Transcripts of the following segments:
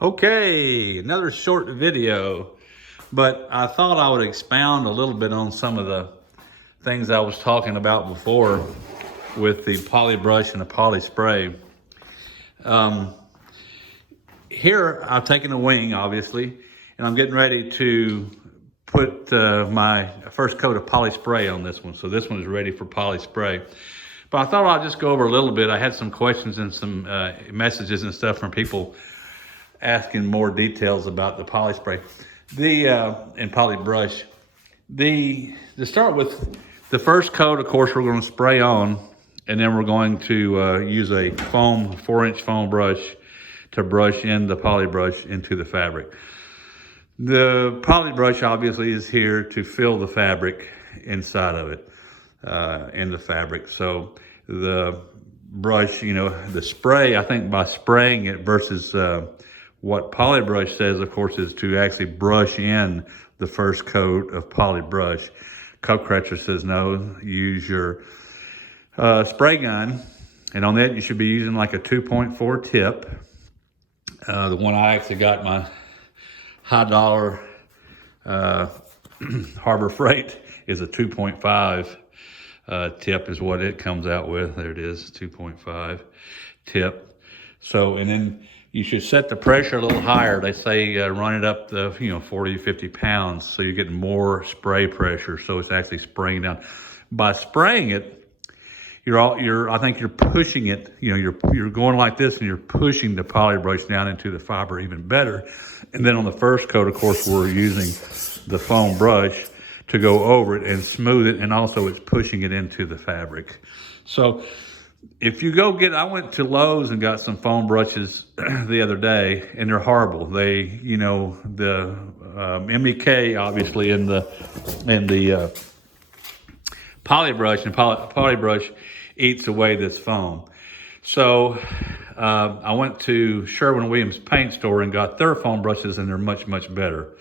Okay, another short video, but I thought I would expound a little bit on some of the things I was talking about before with the poly brush and the poly spray. Here I've taken a wing, obviously, and I'm getting ready to put my first coat of poly spray on this one. So this one is ready for poly spray. But I thought I'd just go over a little bit. I had some questions and some messages and stuff from people asking more details about the poly spray, and poly brush. To start with, the first coat, of course, we're going to spray on, and then we're going to use a 4-inch foam brush to brush in the poly brush into the fabric. The poly brush obviously is here to fill the fabric inside of it, in the fabric. So the brush, the spray, I think by spraying it versus what poly brush says, of course, is to actually brush in the first coat of poly brush. Cup Crutcher says no, use your spray gun, and on that you should be using like a 2.4 tip. The one I actually got, my high dollar Harbor Freight, is a 2.5 tip is what it comes out with. There it is, 2.5 tip. So, and then you should set the pressure a little higher. They say run it up to 40 to 50 pounds, so you're getting more spray pressure. So it's actually spraying down. By spraying it, I think you're pushing it. You're going like this, and you're pushing the poly brush down into the fiber even better. And then on the first coat, of course, we're using the foam brush to go over it and smooth it, and also it's pushing it into the fabric. So if you I went to Lowe's and got some foam brushes the other day, and they're horrible. They, the MEK obviously in the poly brush, and poly brush eats away this foam. So I went to Sherwin-Williams paint store and got their foam brushes, and they're much, much better.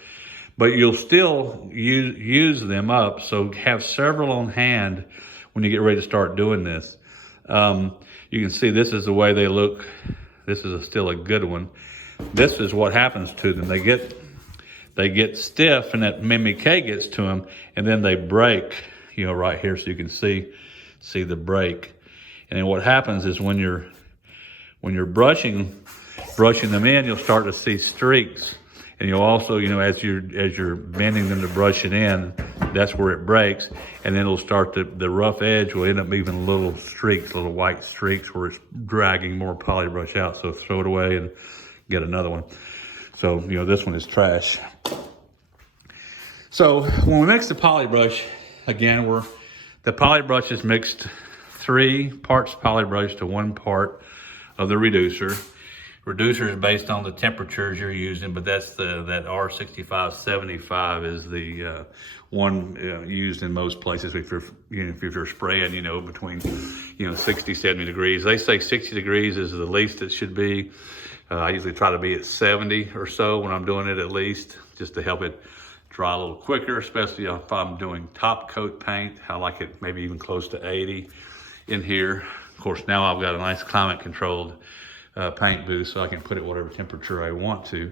But you'll still use them up, so have several on hand when you get ready to start doing this. You can see this is the way they look. This is still a good one. This is what happens to them. They get stiff, and that MEK gets to them, and then they break, right here, so you can see the break. And then what happens is when you're brushing them in, you'll start to see streaks. And you'll also, as you're bending them to brush it in, that's where it breaks. And then it'll start the rough edge will end up leaving little streaks, little white streaks, where it's dragging more poly brush out. So throw it away and get another one. So, this one is trash. So when we mix the poly brush, again, the poly brush is mixed 3 parts poly brush to 1 part of the reducer. Reducer is based on the temperatures you're using, but that's that R6575 is the one used in most places if you're spraying, between 60, 70 degrees. They say 60 degrees is the least it should be. I usually try to be at 70 or so when I'm doing it, at least, just to help it dry a little quicker, especially if I'm doing top coat paint. I like it maybe even close to 80 in here. Of course, now I've got a nice climate controlled paint booth, so I can put it whatever temperature I want to.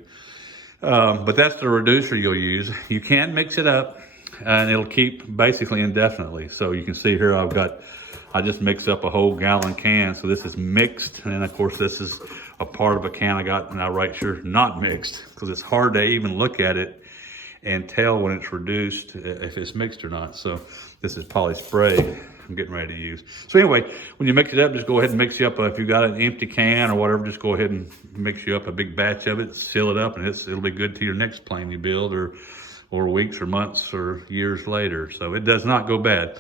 But that's the reducer you'll use. You can mix it up, and it'll keep basically indefinitely. So you can see here I just mixed up a whole gallon can. So this is mixed, and then of course this is a part of a can I got, and I write sure not mixed, because it's hard to even look at it and tell when it's reduced if it's mixed or not. So this is poly spray I'm getting ready to use. So anyway, when you mix it up, just go ahead and mix you up. If you've got an empty can or whatever, just go ahead and mix you up a big batch of it, seal it up, and it'll be good to your next plane you build, or weeks or months or years later. So it does not go bad.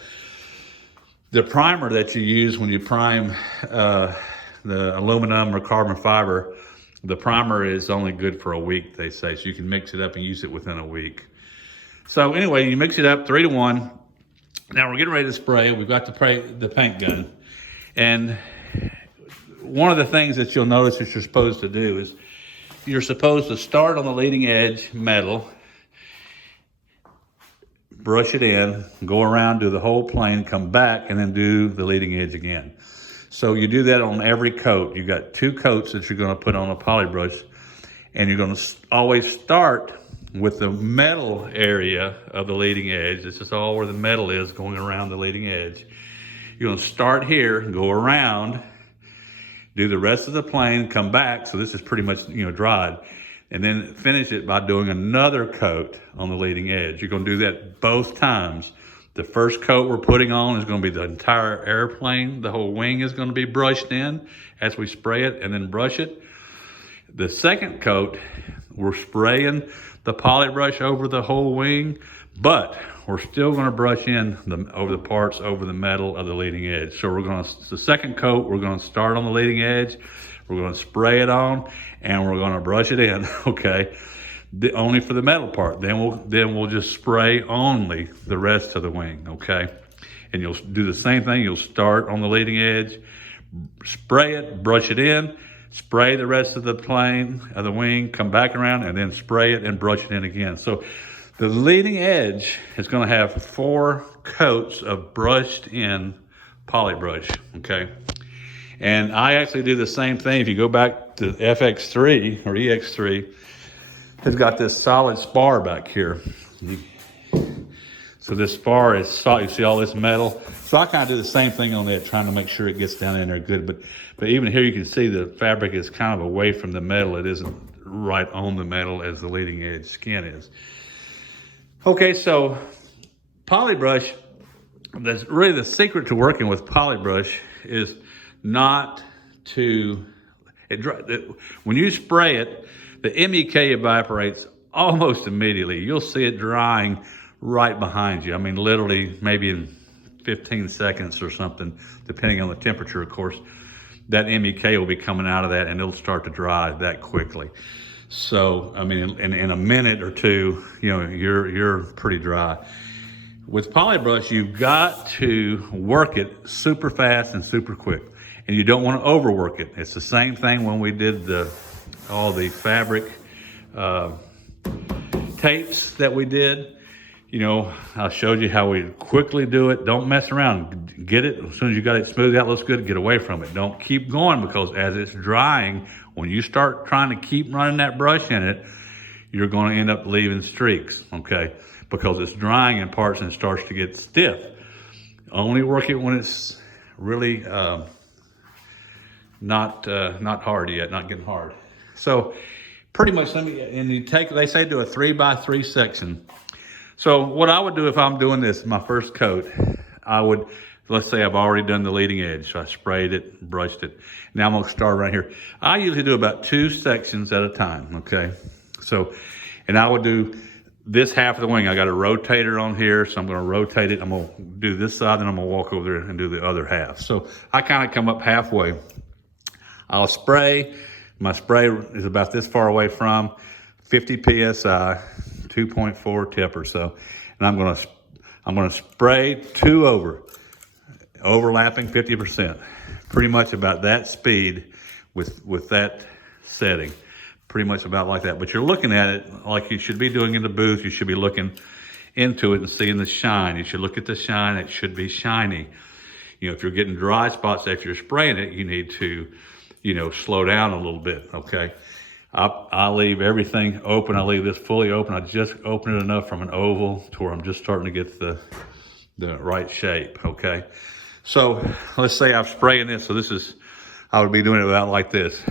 The primer that you use when you prime the aluminum or carbon fiber, the primer is only good for a week, they say. So you can mix it up and use it within a week. So anyway, you mix it up 3 to 1. Now we're getting ready to spray. We've got the paint gun. And one of the things that you'll notice that you're supposed to do is you're supposed to start on the leading edge metal, brush it in, go around, do the whole plane, come back, and then do the leading edge again. So you do that on every coat. You've got 2 coats that you're going to put on a poly brush. And you're gonna always start with the metal area of the leading edge. This is all where the metal is going around the leading edge. You're gonna start here, go around, do the rest of the plane, come back. So this is pretty much, dried. And then finish it by doing another coat on the leading edge. You're gonna do that both times. The first coat we're putting on is gonna be the entire airplane. The whole wing is gonna be brushed in as we spray it and then brush it. The second coat, we're spraying the poly brush over the whole wing, but we're still gonna brush in over the parts over the metal of the leading edge. So the second coat, we're gonna start on the leading edge, we're gonna spray it on, and we're gonna brush it in, okay? Only for the metal part. Then we'll just spray only the rest of the wing, okay? And you'll do the same thing. You'll start on the leading edge, spray it, brush it in, spray the rest of the plane, of the wing, come back around, and then spray it and brush it in again. So the leading edge is gonna have 4 coats of brushed in poly brush, okay? And I actually do the same thing. If you go back to FX3 or EX3, it's got this solid spar back here. So this spar is solid. You see all this metal? So I kind of do the same thing on that, trying to make sure it gets down in there good. But even here you can see the fabric is kind of away from the metal. It isn't right on the metal as the leading edge skin is. Okay, so poly brush, that's really the secret to working with poly brush is not to, when you spray it, the MEK evaporates almost immediately. You'll see it drying right behind you. I mean, literally maybe in 15 seconds or something, depending on the temperature, of course, that MEK will be coming out of that and it'll start to dry that quickly. So, I mean, in a minute or two, you're pretty dry. With poly brush, you've got to work it super fast and super quick. And you don't want to overwork it. It's the same thing when we did all the fabric tapes that we did. I showed you how we quickly do it. Don't mess around. Get it as soon as you got it smoothed out, looks good, get away from it. Don't keep going, because as it's drying, when you start trying to keep running that brush in it, you're going to end up leaving streaks, okay? Because it's drying in parts and it starts to get stiff. Only work it when it's really not hard yet, not getting hard. So pretty much, they say do a 3x3 section. So what I would do if I'm doing this, my first coat, let's say I've already done the leading edge. So I sprayed it, brushed it. Now I'm gonna start right here. I usually do about 2 sections at a time, okay? So, and I would do this half of the wing. I got a rotator on here, so I'm gonna rotate it. I'm gonna do this side, then I'm gonna walk over there and do the other half. So I kind of come up halfway. I'll spray. My spray is about this far away from 50 PSI, 2.4 tip or so. And I'm gonna spray 2 overlapping 50%. Pretty much about that speed with that setting. Pretty much about like that. But you're looking at it like you should be doing in the booth. You should be looking into it and seeing the shine. You should look at the shine. It should be shiny. If you're getting dry spots after you're spraying it, you need to slow down a little bit, okay? I leave everything open. I leave this fully open. I just open it enough from an oval to where I'm just starting to get the right shape, okay? So let's say I'm spraying this. So I would be doing it about like this.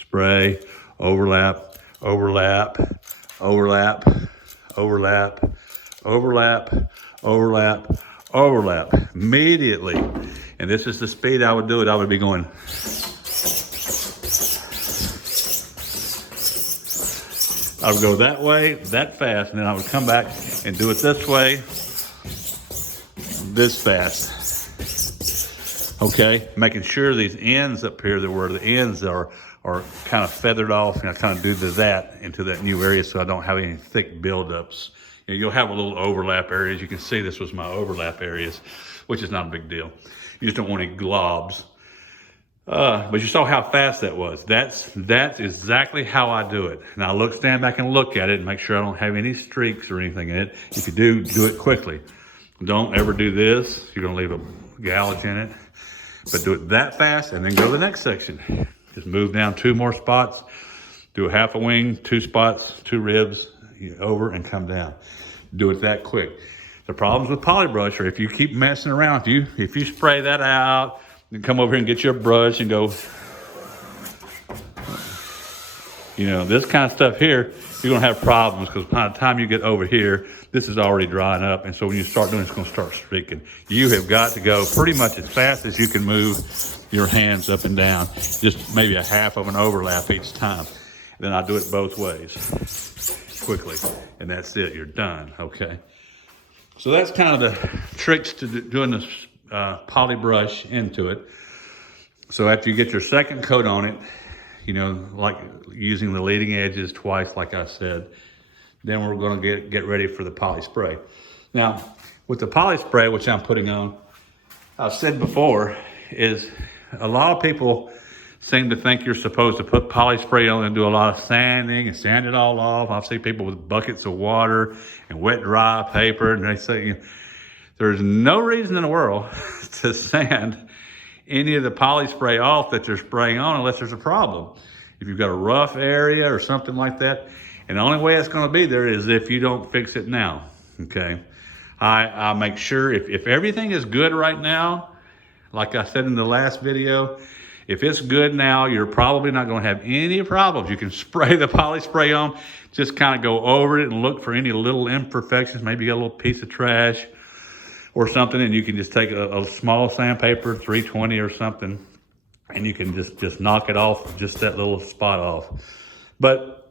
Spray, overlap, overlap, overlap, overlap, overlap, overlap, overlap, immediately. And this is the speed I would do it. I would be going. I would go that way, that fast, and then I would come back and do it this way, this fast. Okay, making sure these ends up here, where the ends are kind of feathered off, and I kind of do that into that new area so I don't have any thick buildups. You'll have a little overlap areas. You can see this was my overlap areas, which is not a big deal. You just don't want any globs. But you saw how fast that was. That's exactly how I do it. And I stand back and look at it and make sure I don't have any streaks or anything in it. If you do it quickly. Don't ever do this. You're gonna leave a gouge in it. But do it that fast and then go to the next section. Just move down 2 more spots. Do a half a wing, 2 spots, 2 ribs, over and come down. Do it that quick. The problems with polybrush are if you keep messing around, if you spray that out, and come over here and get your brush and go, this kind of stuff here, you're gonna have problems because by the time you get over here, this is already drying up. And so when you start doing it, it's gonna start streaking. You have got to go pretty much as fast as you can move your hands up and down, just maybe a half of an overlap each time. And then I do it both ways, quickly, and that's it, you're done, okay? So that's kind of the tricks to doing this poly brush into it. So after you get your second coat on it, like using the leading edges twice, like I said, then we're gonna get ready for the poly spray. Now, with the poly spray, which I'm putting on, I've said before, is a lot of people seem to think you're supposed to put poly spray on and do a lot of sanding and sand it all off. I've seen people with buckets of water and wet dry paper, and they say there's no reason in the world to sand any of the poly spray off that you're spraying on unless there's a problem. If you've got a rough area or something like that, and the only way it's gonna be there is if you don't fix it now, okay? I make sure if everything is good right now, like I said in the last video, if it's good now, you're probably not gonna have any problems. You can spray the poly spray on, just kind of go over it and look for any little imperfections. Maybe you got a little piece of trash or something, and you can just take a small sandpaper, 320 or something, and you can just knock it off, just that little spot off. But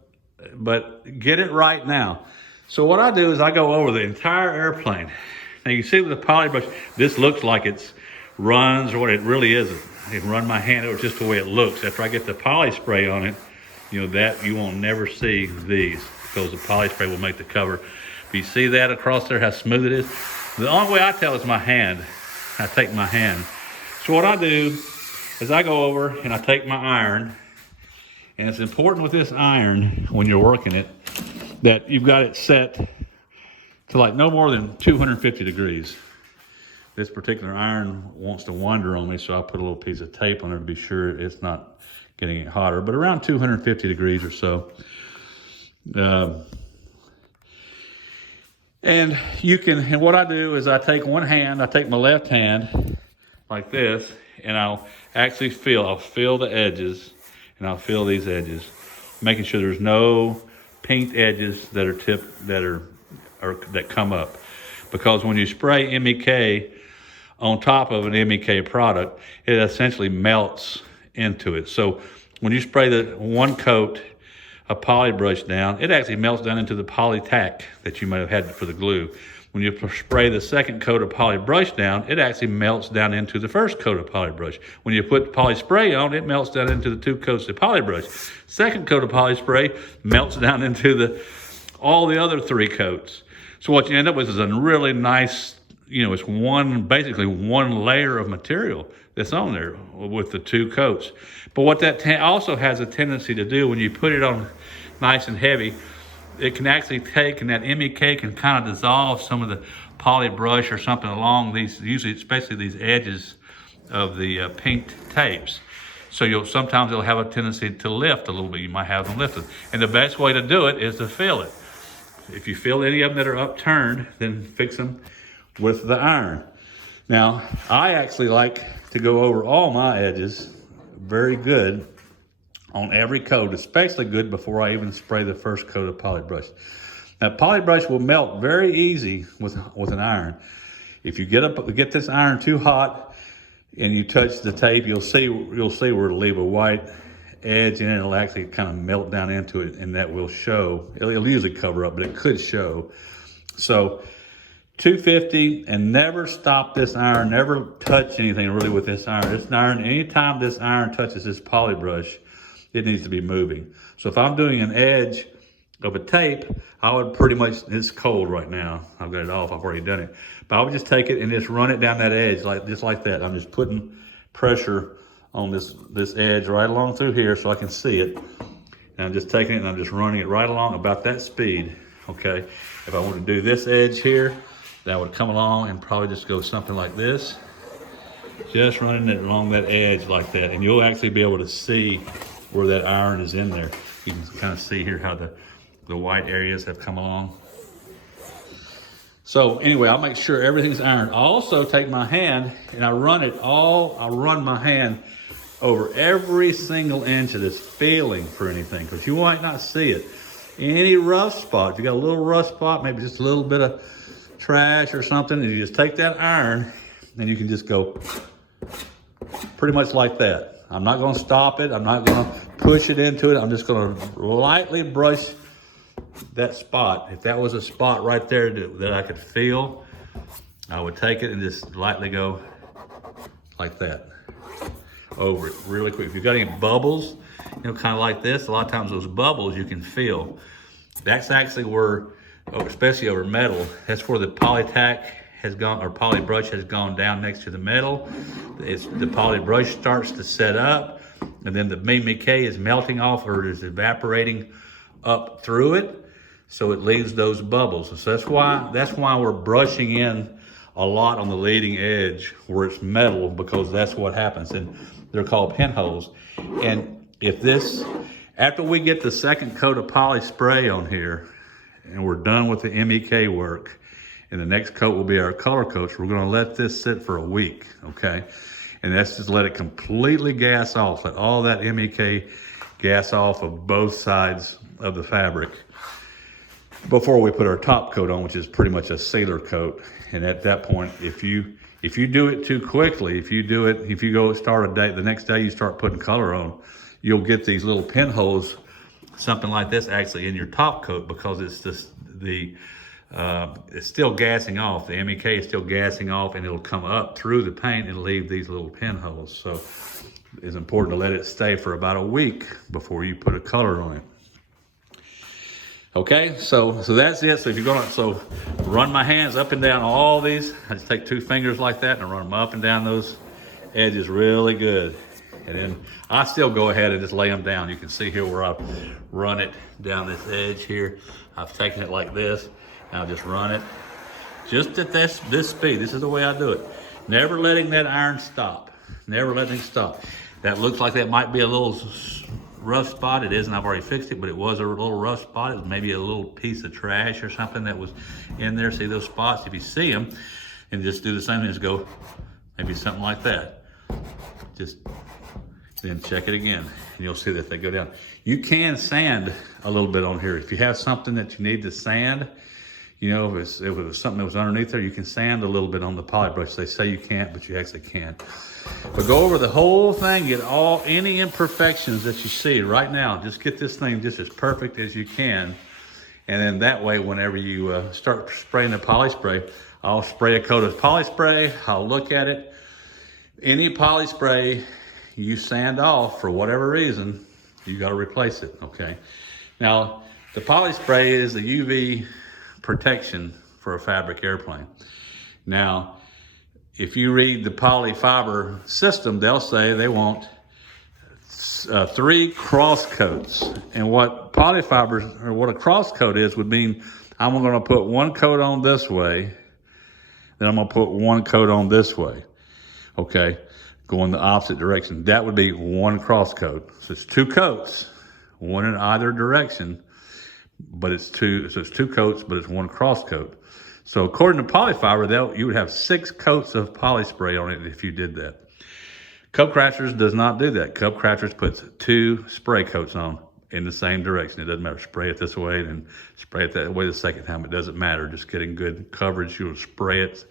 get it right now. So what I do is I go over the entire airplane. Now you see with the poly brush, this looks like it's runs or what it really isn't. I can run my hand over just the way it looks. After I get the poly spray on it, that you will never see these because the poly spray will make the cover. But you see that across there, how smooth it is? The only way I tell is my hand. I take my hand. So what I do is I go over and I take my iron, and it's important with this iron when you're working it that you've got it set to like no more than 250 degrees. This particular iron wants to wander on me, so I put a little piece of tape on there to be sure it's not getting it hotter, but around 250 degrees or so. And what I do is I take one hand, I take my left hand like this, and I'll feel the edges, and I'll feel these edges, making sure there's no pinked edges that are that come up. Because when you spray MEK on top of an MEK product, it essentially melts into it. So when you spray the one coat of poly brush down, it actually melts down into the poly tack that you might have had for the glue. When you spray the second coat of poly brush down, it actually melts down into the first coat of poly brush. When you put poly spray on, it melts down into the 2 coats of poly brush. Second coat of poly spray melts down into all the other 3 coats. So what you end up with is a really nice, it's basically one layer of material that's on there with the 2 coats. But what that also has a tendency to do when you put it on nice and heavy, it can actually take, and that MEK can kind of dissolve some of the poly brush or something along these, usually especially these edges of the pinked tapes. So sometimes it'll have a tendency to lift a little bit. You might have them lifted. And the best way to do it is to feel it. If you feel any of them that are upturned, then fix them with the iron. Now, I actually like to go over all my edges very good on every coat, especially good before I even spray the first coat of poly brush. Now, poly brush will melt very easy with an iron. If you get this iron too hot and you touch the tape, you'll see where it'll leave a white edge, and it'll actually kind of melt down into it, and that will show. It'll usually cover up, but it could show. So 250, and never stop this iron, never touch anything really with this iron. This iron, anytime this iron touches this poly brush, it needs to be moving. So if I'm doing an edge of a tape, I would pretty much, it's cold right now, I've got it off, I've already done it, but I would just take it and just run it down that edge, just like that. I'm just putting pressure on this edge right along through here so I can see it. And I'm just taking it and I'm just running it right along about that speed, okay? If I want to do this edge here, that would come along and probably just go something like this. Just running it along that edge like that. And you'll actually be able to see where that iron is in there. You can kind of see here how the white areas have come along. So anyway, I'll make sure everything's ironed. I also take my hand and I run my hand over every single inch of this, feeling for anything, because you might not see it. Any rough spot, if you got a little rough spot, maybe just a little bit of trash or something, and you just take that iron and you can just go pretty much like that. I'm not gonna stop it. I'm not gonna push it into it. I'm just gonna lightly brush that spot. If that was a spot right there that I could feel, I would take it and just lightly go like that over it really quick. If you've got any bubbles, kind of like this, a lot of times those bubbles you can feel. That's actually where, especially over metal, that's where the polytack has gone, or poly brush has gone down next to the metal. The poly brush starts to set up, and then the MIK is melting off or is evaporating up through it, so it leaves those bubbles. So that's why we're brushing in a lot on the leading edge where it's metal, because that's what happens, and they're called pinholes. And if this, after we get the second coat of poly spray on here and we're done with the MIK work, and the next coat will be our color coats, we're gonna let this sit for a week, okay? And that's just let it completely gas off, let all that MIK gas off of both sides of the fabric before we put our top coat on, which is pretty much a sealer coat. And at that point, if you do it too quickly, if you go start a day, the next day you start putting color on, you'll get these little pinholes, something like this actually in your top coat, because it's just it's still gassing off. The MIK is still gassing off, and it'll come up through the paint and leave these little pinholes. So it's important to let it stay for about a week before you put a color on it. Okay, so that's it. So if you're gonna, run my hands up and down all these. I just take two fingers like that and run them up and down those edges really good. And then I still go ahead and just lay them down. You can see here where I've run it down this edge here. I've taken it like this, and I'll just run it just at this speed. This is the way I do it. Never letting that iron stop. Never letting it stop. That looks like that might be a little rough spot. It isn't. I've already fixed it, but it was a little rough spot. It was maybe a little piece of trash or something that was in there. See those spots? If you see them, and just do the same thing, just go maybe something like that. Just then check it again, and you'll see that they go down. You can sand a little bit on here. If you have something that you need to sand, if it was something that was underneath there, you can sand a little bit on the poly brush. They say you can't, but you actually can. But go over the whole thing, get any imperfections that you see right now. Just get this thing just as perfect as you can. And then that way, whenever you start spraying the poly spray, I'll spray a coat of poly spray. I'll look at it. Any poly spray you sand off for whatever reason, you got to replace it, okay? Now, the poly spray is the UV protection for a fabric airplane. Now, if you read the poly fiber system, they'll say they want 3 cross coats. And what poly fibers, or what a cross coat is, would mean I'm going to put 1 coat on this way, then I'm going to put 1 coat on this way, okay? Going the opposite direction. That would be 1 cross coat. So it's 2 coats, 1 in either direction, but it's 2 coats, but it's 1 cross coat. So according to polyfiber, you would have 6 coats of poly spray on it if you did that. Cub Crafters does not do that. Cub Crafters puts 2 spray coats on in the same direction. It doesn't matter. Spray it this way and spray it that way the second time. It doesn't matter. Just getting good coverage. You'll spray it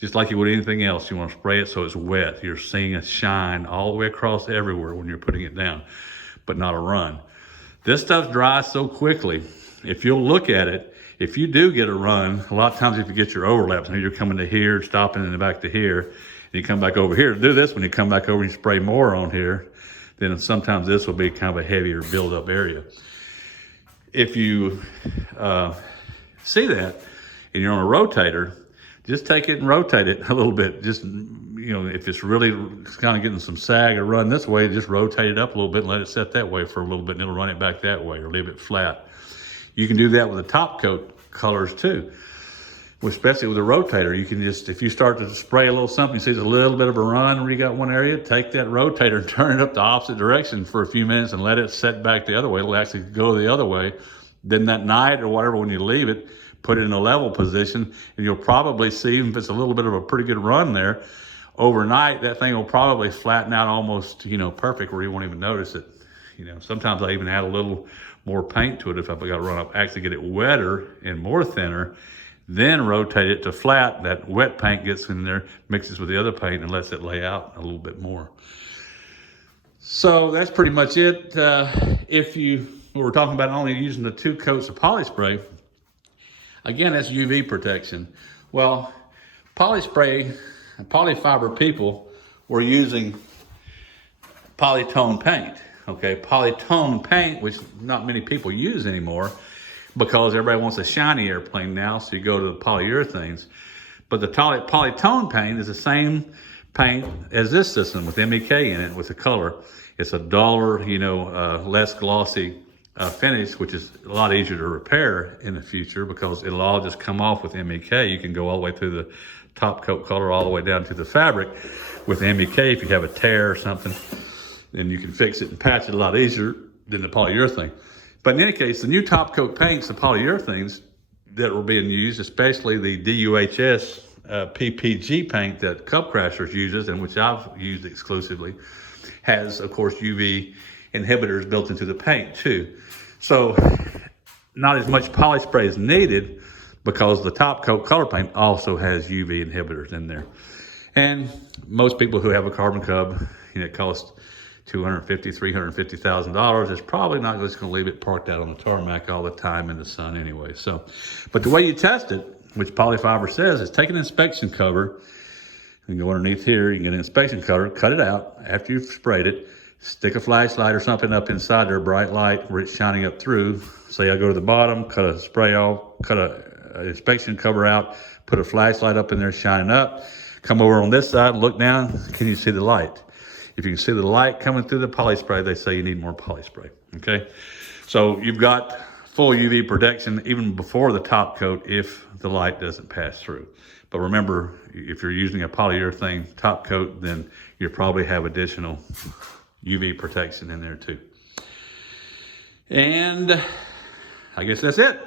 just like you would anything else. You want to spray it so it's wet. You're seeing a shine all the way across everywhere when you're putting it down, but not a run. This stuff dries so quickly. If you'll look at it, if you do get a run, a lot of times if you get your overlaps, you're coming to here, stopping in the back to here, and you come back over here to do this, when you come back over and you spray more on here, then sometimes this will be kind of a heavier build-up area. If you see that and you're on a rotator, just take it and rotate it a little bit. Just, if it's really kind of getting some sag or run this way, just rotate it up a little bit and let it set that way for a little bit, and it'll run it back that way or leave it flat. You can do that with the top coat colors too. especially with a rotator, you can just, if you start to spray a little something, you see there's a little bit of a run where you got one area, take that rotator and turn it up the opposite direction for a few minutes and let it set back the other way. It'll actually go the other way. Then that night or whatever, when you leave it, put it in a level position, and you'll probably see, if it's a little bit of a pretty good run there, overnight, that thing will probably flatten out almost, perfect, where you won't even notice it. Sometimes I even add a little more paint to it if I've got to run up, actually get it wetter and more thinner, then rotate it to flat. That wet paint gets in there, mixes with the other paint, and lets it lay out a little bit more. So that's pretty much it. We're talking about only using the 2 coats of poly spray, again, that's UV protection. Well, poly spray, polyfiber people were using polytone paint. Okay, polytone paint, which not many people use anymore, because everybody wants a shiny airplane now, so you go to the polyurethanes. But the polytone paint is the same paint as this system with MEK in it, with the color. It's a duller, less glossy finish, which is a lot easier to repair in the future because it'll all just come off with MEK. You can go all the way through the top coat color all the way down to the fabric with MEK. If you have a tear or something, then you can fix it and patch it a lot easier than the polyurethane. But in any case, the new top coat paints, the polyurethanes that were being used, especially the DUHS PPG paint that Cup Crashers uses, and which I've used exclusively, has, of course, UV inhibitors built into the paint too. So not as much poly spray is needed because the top coat color paint also has UV inhibitors in there. And most people who have a carbon cub, it costs $250,000, $350,000, is probably not just going to leave it parked out on the tarmac all the time in the sun anyway. So, but the way you test it, which Polyfiber says, is take an inspection cover and go underneath here. You can get an inspection cover, cut it out after you've sprayed it, stick a flashlight or something up inside there, bright light where it's shining up through. Say I go to the bottom, cut a spray off, cut an inspection cover out, put a flashlight up in there shining up, come over on this side and look down. Can you see the light? If you can see the light coming through the poly spray, they say you need more poly spray, okay? So you've got full UV protection even before the top coat if the light doesn't pass through. But remember, if you're using a polyurethane top coat, then you probably have additional UV protection in there too. And I guess that's it.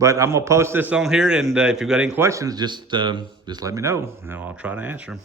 But I'm gonna post this on here, and if you've got any questions, just let me know, and I'll try to answer them.